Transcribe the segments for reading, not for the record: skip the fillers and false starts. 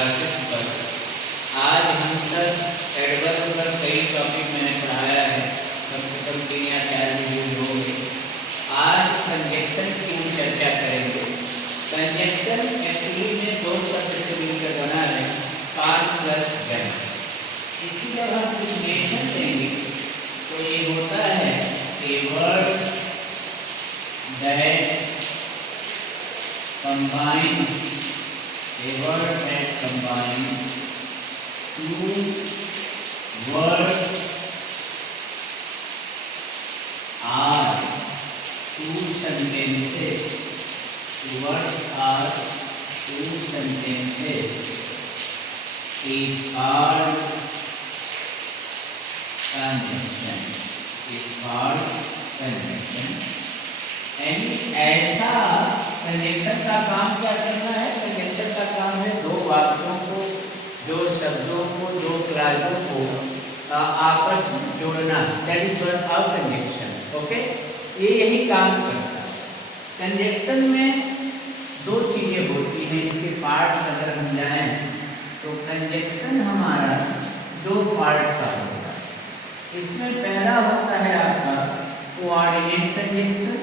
Classes पर। आज हम सब एडवर्ब पर कई टॉपिक मैंने पढ़ाया है, कम से कम 3 या 4 वीडियो हो गए। आज कंजक्शन की हम चर्चा करेंगे। कंजक्शन एक्चुअली में दो शब्द से मिलकर बना है, कान प्लस गन। इसी जब हम डिफिनेशन देंगे तो ये होता है a word that combines a word that combines two words are two sentences. The words are two sentences is called conjunction. Is called conjunction. ऐसा कंजक्शन का काम क्या करना है? कंजक्शन का काम है दो वाक्यों को, दो शब्दों को, दो क्लासों को आपस में जोड़ना। That is work of conjunction. Okay, ये यही काम करता है। कंजक्शन में दो चीजें होती हैं। इसके पार्ट अगर हम जाएं तो कंजक्शन हमारा दो पार्ट का होता है। इसमें पहला होता है आपका कोऑर्डिनेट कंजक्शन,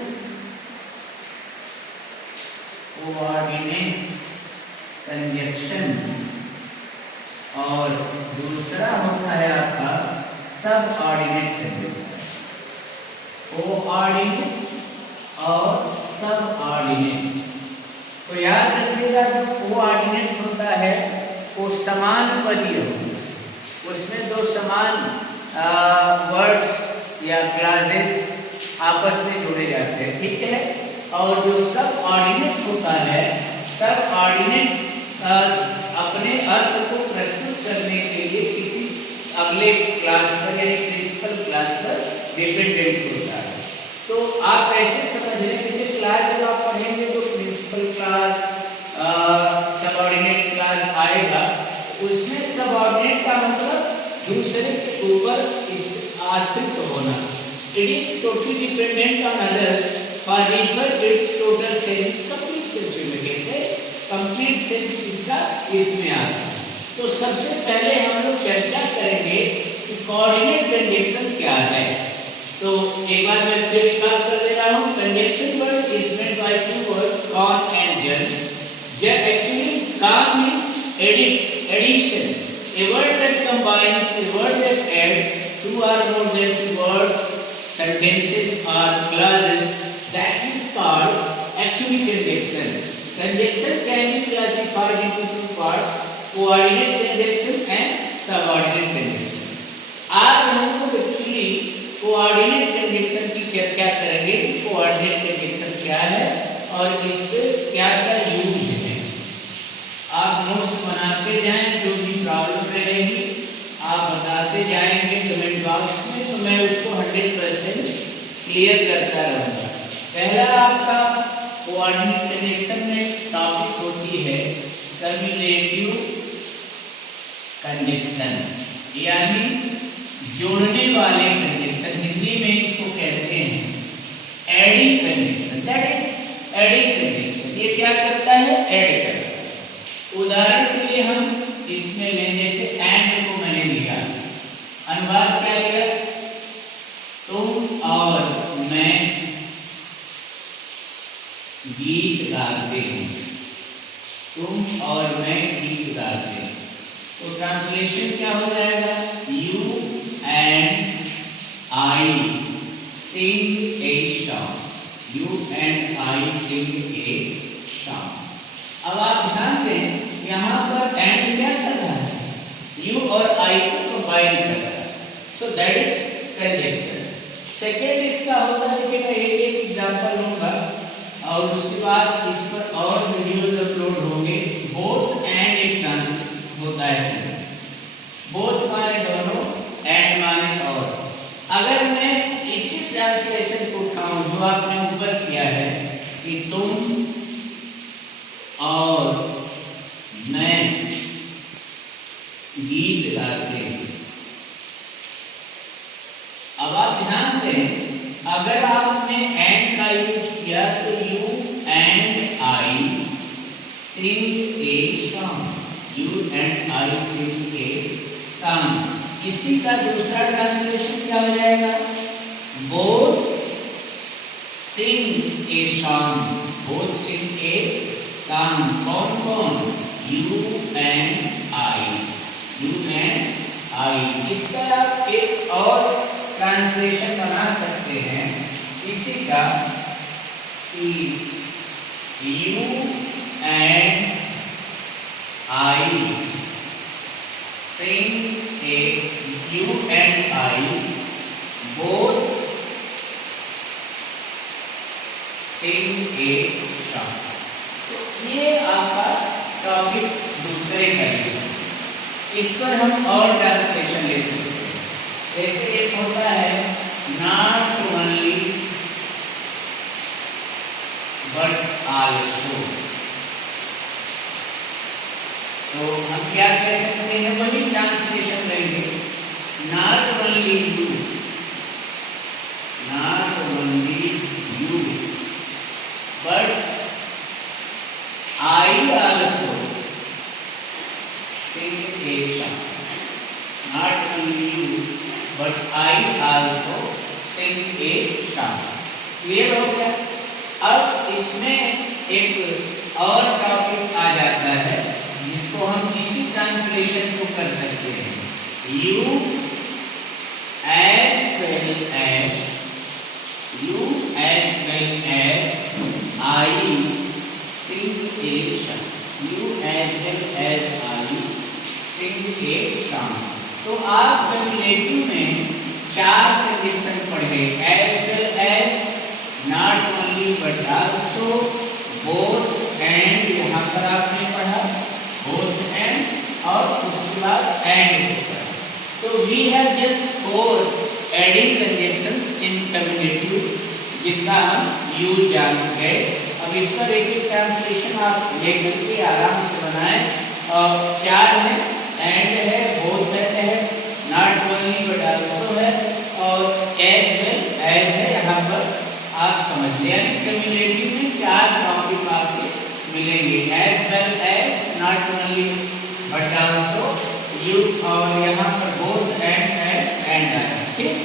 कोऑर्डिनेट कंजक्शन, और दूसरा होता है आपका सब ऑर्डिनेट कंजक्शन। कोऑर्डिनेट और सब ऑर्डिनेट। तो याद रखिएगा, जो कोऑर्डिनेट होता है वो समान पदी होता है, उसमें दो समान वर्ड्स या क्लासेस आपस में जोड़े जाते हैं, ठीक है। और जो सब ऑर्डिनेट होता है, सब ऑर्डिनेट अपने अर्थ को प्रस्तुत करने के लिए किसी अगले क्लास पर यानी प्रिंसिपल क्लास पर डिपेंडेंट होता है। तो आप ऐसे समझ लें, जैसे क्लास जब आप पढ़ेंगे तो प्रिंसिपल क्लास, सबऑर्डिनेट क्लास आएगा, उसमें सबऑर्डिनेट का मतलब दूसरे के ऊपर आश्रित होना। It is totally dependent on others for refer its total sense, complete sense में कैसे complete sense इसका इसमें आता है। तो सबसे पहले हम लोग चर्चा करेंगे कि कोऑर्डिनेट कंजक्शन क्या है। तो एक बार मैं फिर रिकॉर्ड कर दे रहा हूँ। Conjunction word is made by two word con and jan. Jan actually con means addition, a word that combines, a word that adds two or more than two words, sentences or clauses. That is called actually conjunction. Conjunction can be classified into two parts: coordinate conjunction and subordinate conjunction. आज हम लोग actually coordinate conjunction की चर्चा करेंगे कि coordinate conjunction क्या है और इस पे क्या क्या यूज है। आप नोट्स बनाते जाएं, जो भी प्रॉब्लम रहेगी आप बताते जाएंगे कमेंट बॉक्स में, तो मैं उसको 100% क्लियर करता रहूँगा। पहला आपका कोऑर्डिनेट कंजक्शन में टॉपिक होती है कम्युलेटिव कंजक्शन, यानी जोड़ने वाले कंजक्शन। हिंदी में इसको कहते हैं adding conjunction. That is adding conjunction. ये क्या करता है? ऐड करता है। उदाहरण के लिए हम इसमें लें, जैसे एंड को मैंने लिया, अनुवाद क्या किया? तुम और मैं गीत गाते हैं। तुम और मैं गीत गाते हैं। तो ट्रांसलेशन क्या हो जाएगा? You and I sing a song. You and I sing a song. अब आप ध्यान दें, यहाँ पर एंड क्या कर रहा है? यू और आई को कंबाइन कर रहा है। So that is conjunction. Second इसका होता है कि मैं एक एग्जाम्पल लूंगा और उसके बाद इस पर और वीडियोस अपलोड होंगे। बोथ एंड एक ट्रांसलेट होता है। बोथ माने दोनों, एंड माने और। अगर मैं इसी ट्रांसलेशन को उठाऊं जो आपने ऊपर किया है कि तुम और मैं गीत गाते हैं। अब आप ध्यान दें, अगर आपने एंड का यूज किया तो you and I sing a song. You and I sing a song. इसी का दूसरा ट्रांसलेशन क्या हो जाएगा? Both sing a song, both sing a song. कौन कौन? You and I, you and I. इसका आप एक और ट्रांसलेशन बना सकते हैं इसी का कि you and I sing a, you and I both sing a song. तो ये आपका टॉपिक दूसरे का है। इस पर हम और ट्रांसलेशन ले सकते हैं। जैसे एक होता है नॉट ओनली बट आल्सो, तो हम क्या कह सकते हैं? वही ट्रांसलेशन लेंगे, not only you, not only you but I also sing a song. Not only you but I also sing a song. Clear हो गया? अब इसमें एक और टॉपिक आ जाता है जिसको हम इसी ट्रांसलेशन को कर सकते हैं, you as well as, you as well as I sing a song, you as well as I sing a song. तो आप रिलेटिव में 4 कंडीशन पढ़े, as well as, not only but also, both and, यहाँ पर आपने पढ़ा both and, और उसके बाद एंड पढ़ा। तो we have just 4 adding conjunctions in communicative जिनका हम यूज जान गए। अब इस पर एक ट्रांसलेशन आप लेकर के आराम से बनाएं। 4 है, एंड है, बोथ है, नॉट ओनली बट आल्सो है, और एज वेल एज है। यहाँ पर आप समझ लें कम्युनिकेटिव में 4 टॉपिक आपको मिलेंगे, as well as, not only but also, you, और यहाँ पर बोथ एंड आया। ठीक,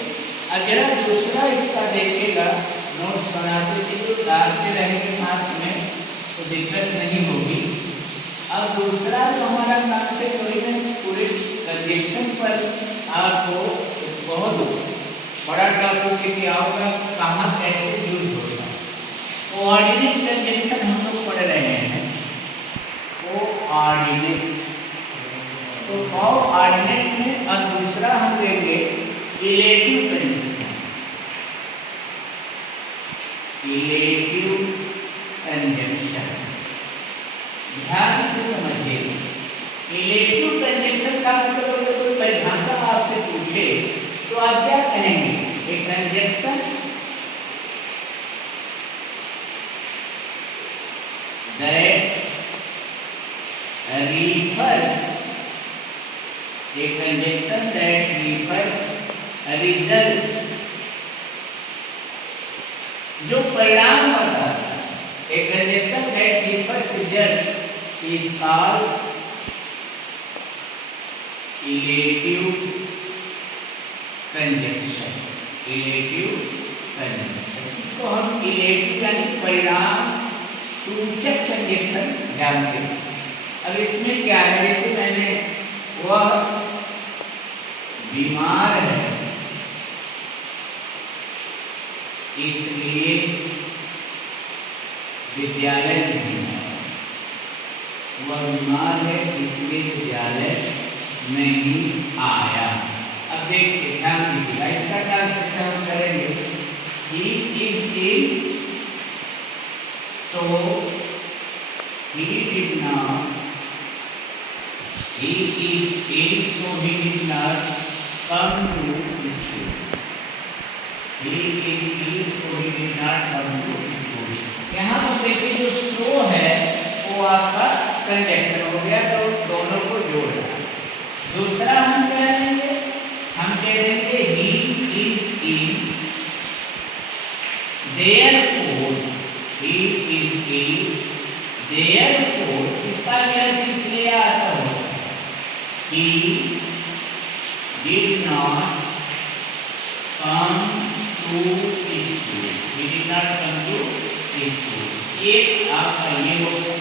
अब जरा दूसरा इसका देखिएगा, नोट्स बनाते चलिए, उतारते रहेंगे साथ में तो दिक्कत नहीं होगी। अब दूसरा जो हमारा कॉन्सेप्ट है पूरे कंजंक्शन पर आपको बहुत बड़ा टॉपिक क्या होगा, कहाँ कैसे यूज होगा। कोऑर्डिनेट कंजंक्शन हम लोग पढ़ रहे हैं, कोऑर्डिनेट। तो कोऑर्डिनेट में अब दूसरा हम लेंगे रिलेटिव कंजंक्शन, रिलेटिव कंजंक्शन। ध्यान से समझिए, रिलेटिव कंजंक्शन का मतलब अगर कोई परिभाषा आपसे पूछे तो आप क्या कहेंगे? A conjunction that refers, a conjunction that refers a result, जो परिणाम बताता है, a conjunction that refers result is called relative conjunction, relative conjunction। इसको हम relative यानी परिणाम सूचक कंजंक्शन जानते हैं। अब इसमें क्या है, जैसे मैंने वह बीमार है इसलिए विद्यालय नहीं आया, वह बीमार है इसलिए विद्यालय नहीं आया। अब देखिए, ध्यान दीजिएगा, इसका ट्रांसलेशन हम करेंगे, he is ill so he did not, he is ill so he did not come to school, he is ill so he did not come to school। यहाँ पर देखिए जो so है वो आपका कंजंक्शन हो गया, तो दोनों को जोड़ रहा है। दूसरा हम क्या लेंगे, हम कह देंगे he is ill therefore, he is ill therefore, इसका भी अर्थ इसलिए आता होगा he did not come to school. He did not come to school. एक आपका ये हो गया।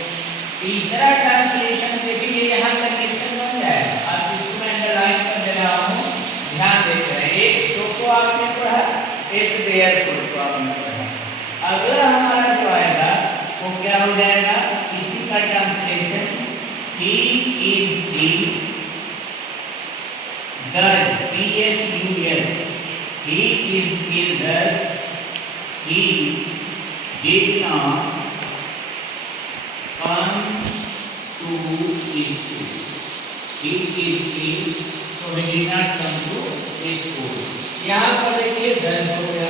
तीसरा ट्रांसलेशन देखेंगे, यहाँ कंडीशन बन जाएगा। आप इसको मैं अंडरलाइन कर दे रहा हूँ, ध्यान देते हैं। एक सो को आपने पढ़ा, एक देयरफॉर को आपने पढ़ा। अगला हमारा जो आएगा वो क्या हो जाएगा, इसी का translation he is the thus, thus, he is the thus, he did not come to school. He is the, so he did not come to school. यहाँ पर देखिए दस हो गया।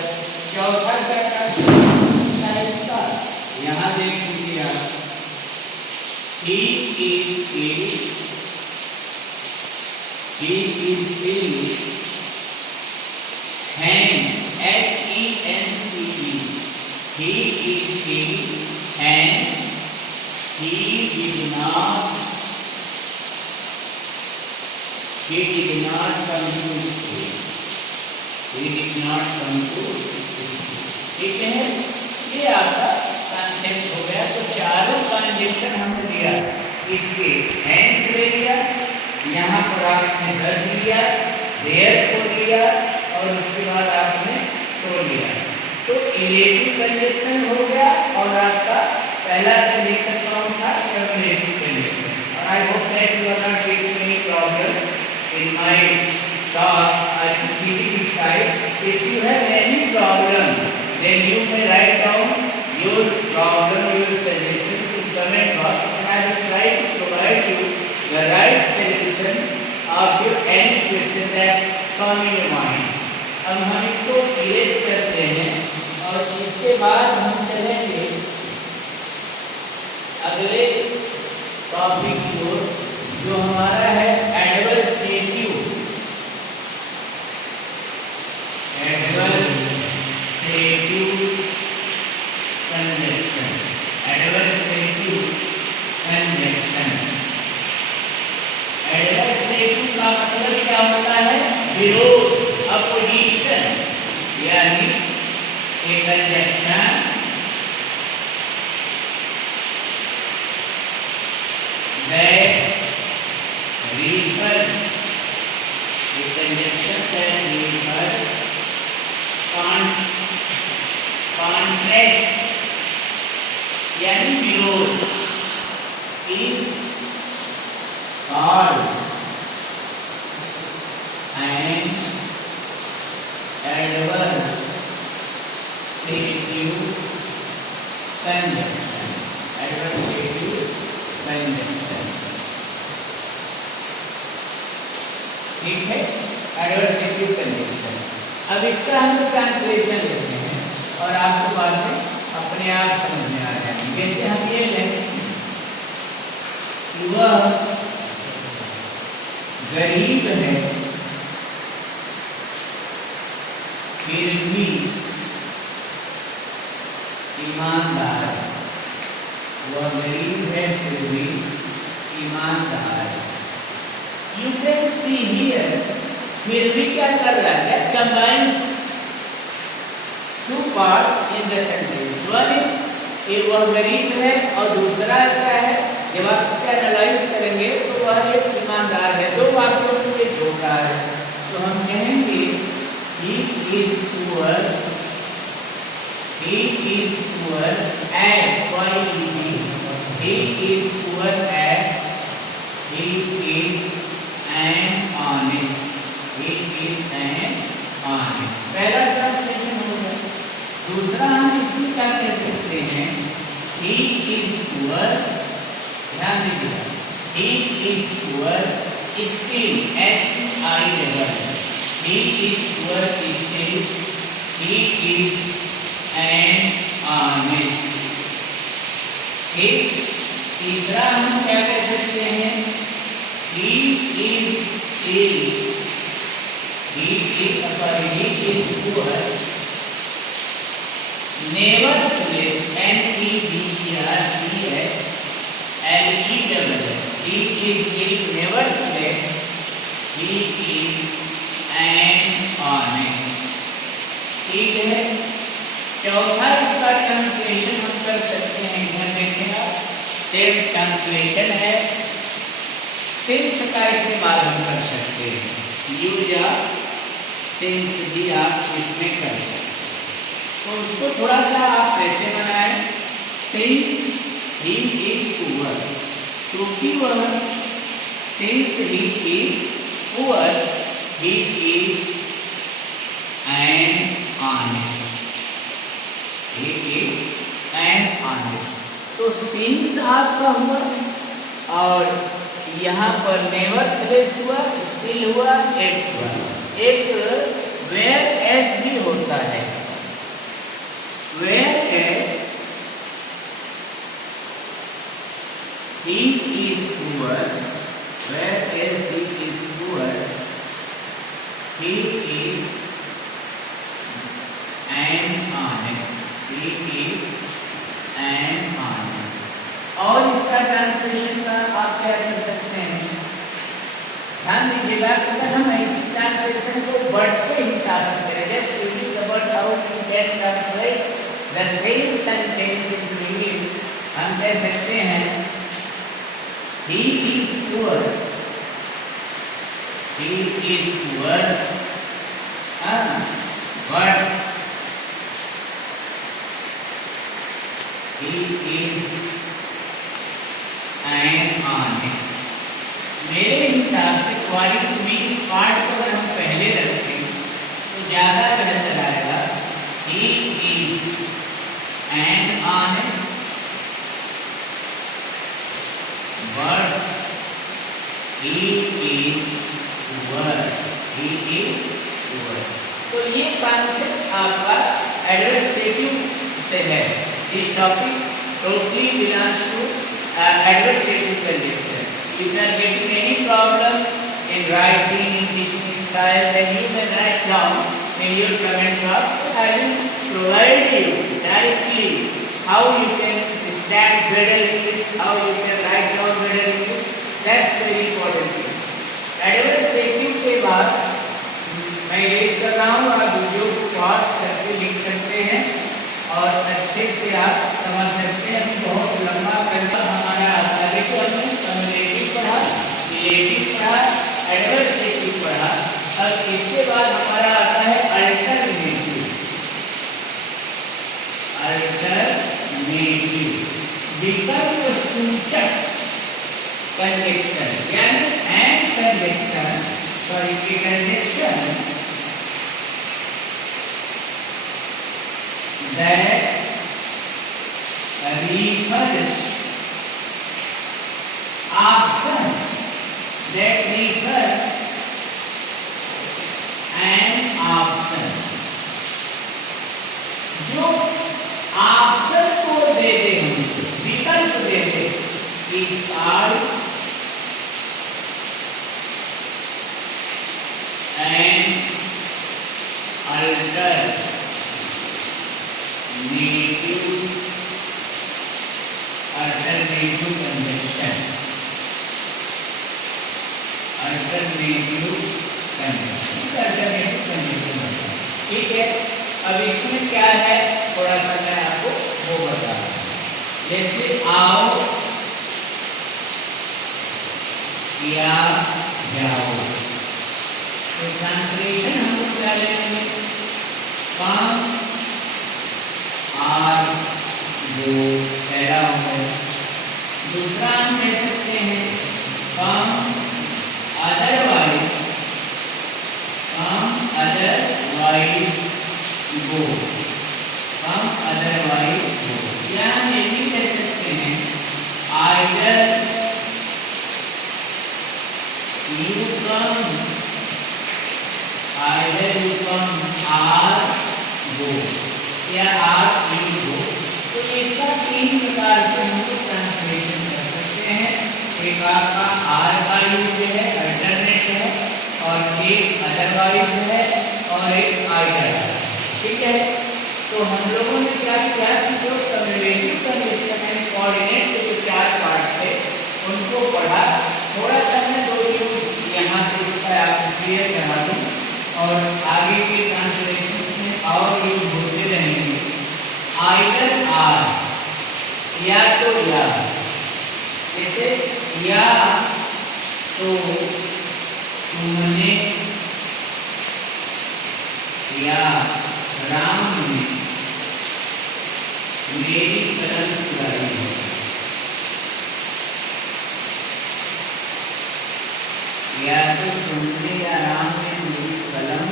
चौथा क्या ट्रांसलेशन है इसका, यहाँ देख लीजिए आप, he is the hands, H-E-N-C-E. He is the hands. He did not come to school. He did not come to school. ठीक है, ये आपका कॉन्सेप्ट हो गया। तो चारों ट्रांजेक्शन हमने लिया, इसके हैंड्स ले लिया, यहाँ पर आपने दस लिया, देयर को लिया, और उसके बाद आपने सो लिया। तो इलेक्टिव कंजक्शन हो गया, और आपका पहला कंजक्शन कौन था, क्यूमुलेटिव कंजक्शन। और I hope that you are not getting any problem in my talk teaching style. If you have any problem then you may write down your problem, your suggestions in comment box, and I will try to provide you the right solution of your any question that come in your mind. अब हम इसको erase करते हैं, और इसके बाद हम चलेंगे अगले टॉपिक की ओर, जो हमारा है एडवर्सेटिव। एडवर्सेटिव का मतलब क्या होता है, विरोध, अपोजिशन, यानी एक conjunction that refers, a conjunction that refers contrast, यानी विरोध, is called an adversative conjunction. Adversative conjunction, ठीक है, एडवर्सेटिव कंजक्शन। अब इसका हम ट्रांसलेशन लेते हैं, और आपको बाद में अपने आप समझ में आ जाएंगे। जैसे हम ये लें कि वह गरीब है फिर भी ईमानदार है। वह गरीब है फिर भी ईमानदार है। You can see here, फिर भी क्या कर रहा है, that combines two parts in the sentence. One is कि वह गरीब है, और दूसरा क्या है, जब आप इसका एनालाइज करेंगे तो वह एक ईमानदार है। दो वाक्यों में एक धोखा है, तो हम कहेंगे he is poor at, he is poor at, he is an honest, he is an honest। पहला ट्रांसलेशन हो गया। दूसरा हम इसी का कह सकते हैं, he is poor, ध्यान दीजिएगा, he is poor still, S-T-I-L-L, he is poor still, he is an honest। ठीक, तीसरा हम क्या कह सकते हैं, he is ill, he is poor, nevertheless, N-E-V-E-R-T-H-L-E-S-S, he is ill, nevertheless, ठीक है। चौथा इसका ट्रांसलेशन हम कर सकते हैं, इधर देखें आप, सेम ट्रांसलेशन है। सिंस का इस्तेमाल हम कर सकते हैं, यूज या सिंस भी आप इसमें कर सकते हैं। तो उसको थोड़ा सा आप ऐसे बनाएं, सिंस ही इज पुअर, क्योंकि वह, since he is poor he is an honest, he is an honest. तो सिंस आपका हुआ और यहाँ पर नेवर प्लेस हुआ, स्टिल हुआ, एट हुआ। एक वेयर एस भी होता है, whereas he is poor, whereas he is poor, he is an honest, he is an honest। और इसका ट्रांसलेशन का आप क्या कर सकते हैं, ध्यान दीजिएगा, अगर हम इस ट्रांसलेशन को वर्ड के हिसाब से करें, जैसे using the word how we can translate the same sentence into English, हम कह सकते हैं he is poor, he is poor, but he is an honest। मेरे हिसाब से अकॉर्डिंग टू मी इस पार्ट को अगर हम पहले रखें तो ज़्यादा बेहतर आएगा। he is an honest but he is poor, he is poor। तो ये कॉन्सेप्ट आपका एडवर्सेटिव से है। This topic totally belongs to adversative condition. If you are getting any problem in writing, in teaching style, then you can write down in your comment box. I will provide you directly how you can stand better English, how you can write down better English. That's very important thing। Adversative के बाद मैं raise कर रहा हूँ, आप video को pause करके लिख सकते हैं और अच्छे से आप समझ सकते हैं। बहुत लंबा पेपर हमारा आता है, तो हमने कम्युलेटिव पढ़ा, रिलेटिव पढ़ा, एडवर्सेटिव पढ़ा, अब इसके बाद हमारा आता है अल्टरनेटिव। अल्टरनेटिव विकल्प सूचक कंजक्शन, यानी एंड कंजक्शन, सॉरी की conjunction that refers option, that refers an option, जो ऑप्शन को दे दे, विकल्प दे दे, is called an alternative conjunction, alternative conjunction. ठीक है, अब इसमें क्या है थोड़ा सा मैं आपको वो बता रहा हूँ। जैसे आओ या जाओ, तो ट्रांसलेशन हम लोग क्या लेंगे, कम और जो पहला होगा। दूसरा हम कह सकते हैं कम अदरवाइज, कम अदरवाइज गो, कम अदरवाइज गो। या हम ये भी कह सकते हैं either you come, either you come or go, या आप you go। तो इसका तीन प्रकार से हम लोग ट्रांसलेशन कर सकते हैं। एक आपका आर का यूज है, अल्टरनेट है, और एक अदरवाइज है, और एक आइदर है। ठीक है, तो हम लोगों ने क्या किया कि जो कम्युलेटिव कंडीशन है, कोऑर्डिनेट के जो चार पार्ट थे उनको पढ़ा। थोड़ा सा मैं दो यहाँ से इसका आप क्लियर करा दूँ और आगे के ट्रांसलेशन में और आइदर आर, या तो या, जैसे या तो तुमने या राम ने मेरी कलम चुराई है। या तो तुमने या राम ने मेरी कलम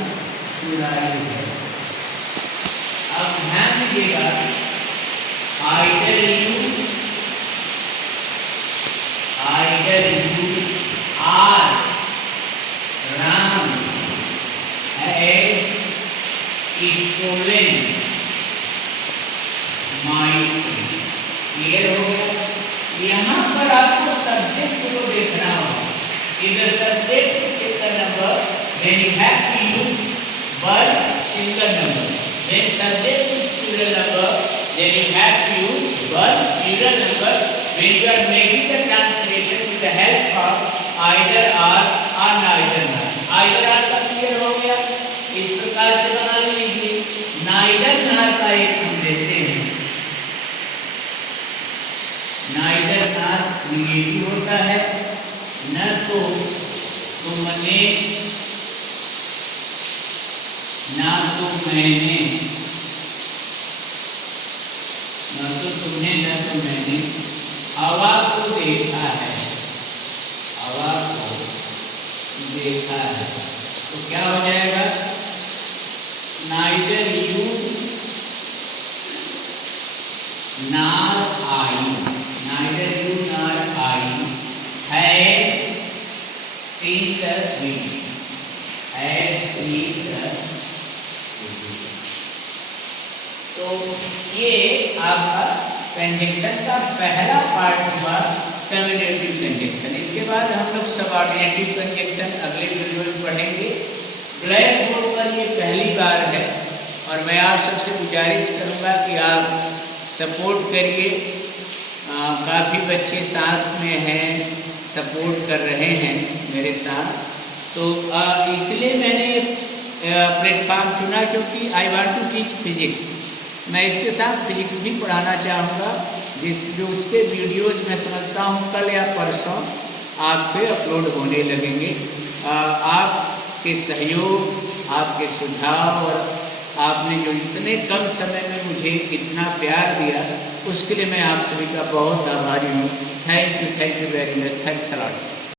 चुराई है। अब ध्यान दीजिएगा, either you are Ram has stolen my. Clear हो गया? यहाँ पर आपको सब्जेक्ट को देखना होगा। If the subject is single number, then you have to use verb single number. When subject is plural number, then you have to use verb plural number. When you are making the translation with the help of either or neither nor. Either or का clear हो गया? इस प्रकार से बना लीजिए। neither nor का एक हम लेते हैं। neither nor नेगेटिव होता है, न तो तुमने ना तो मैंने, न तो तुमने न तो मैंने हवा को देखा है, हवा को देखा है। तो क्या हो जाएगा? neither you nor I, neither you nor I have seen the wind, have seen the wind। तो ये आपका कंजंक्शन का पहला पार्ट हुआ, कम्युनिकेटिव कंजंक्शन। इसके बाद हम लोग सबऑर्डिनेटिव कंजंक्शन अगले वीडियो में पढ़ेंगे। ब्लैक बोर्ड पर ये पहली बार है और मैं आप सबसे गुजारिश करूँगा कि आप सपोर्ट करिए। काफ़ी बच्चे साथ में हैं, सपोर्ट कर रहे हैं मेरे साथ। तो इसलिए मैंने प्लेटफॉर्म चुना क्योंकि I want to teach physics. मैं इसके साथ फिजिक्स भी पढ़ाना चाहूँगा, जो उसके वीडियोज़ मैं समझता हूँ कल या परसों आप पे अपलोड होने लगेंगे। आपके सहयोग, आपके सुझाव और आपने जो इतने कम समय में मुझे इतना प्यार दिया, उसके लिए मैं आप सभी का बहुत आभारी हूँ। Thank you very much. Thanks a lot.